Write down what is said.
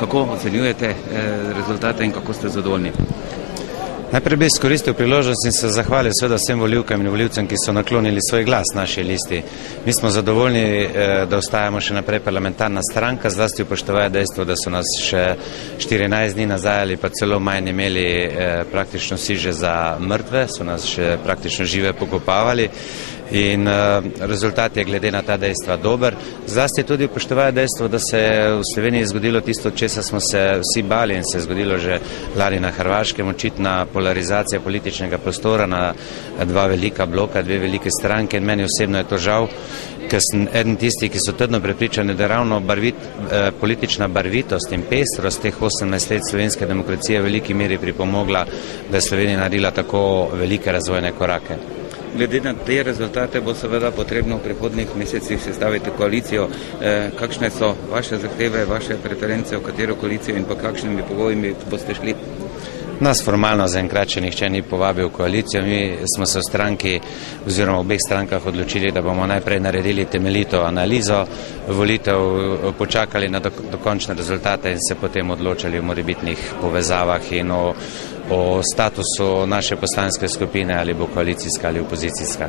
Kako ocenjujete rezultate in kako ste zadovoljni? Najprej bi izkoristil priložnost in se zahvalil seveda vsem volivkam in volivcem, ki so naklonili svoj glas naši listi. Mi smo zadovoljni, da ostajamo še naprej parlamentarna stranka, zlasti upoštevaje dejstvo, da so nas še 14 dni nazaj ali pa celo manj imeli praktično vsi že za mrtve, so nas še praktično žive pokopavali. In rezultat je glede na ta dejstva dober. Zlasti tudi upoštevaje dejstvo, da se je v Sloveniji zgodilo tisto, česa smo se vsi bali in se je zgodilo že lani na Hrvaškem, očitna polarizacija političnega prostora na dva velika bloka, dve velike stranke in meni osebno je to žal, ker sem eden tistih, ki so trdno prepričani, da ravno politična barvitost in pestrost teh 18 let slovenske demokracije v veliki meri pripomogla, da je Slovenija naredila tako velike razvojne korake. Glede na te rezultate bo seveda potrebno v prihodnjih mesecih sestaviti koalicijo. Kakšne so vaše zahteve, vaše preference, v katero koalicijo in pa kakšnimi pogoji boste šli? Nas formalno zaenkrat še nihče ni povabil v koalicijo. Mi smo se v stranki oziroma v obeh strankah odločili, da bomo najprej naredili temeljito analizo volitev, počakali na dokončne rezultate in se potem odločali o morebitnih povezavah in o statusu naše poslanske skupine, ali bo koalicijska ali opozicijska.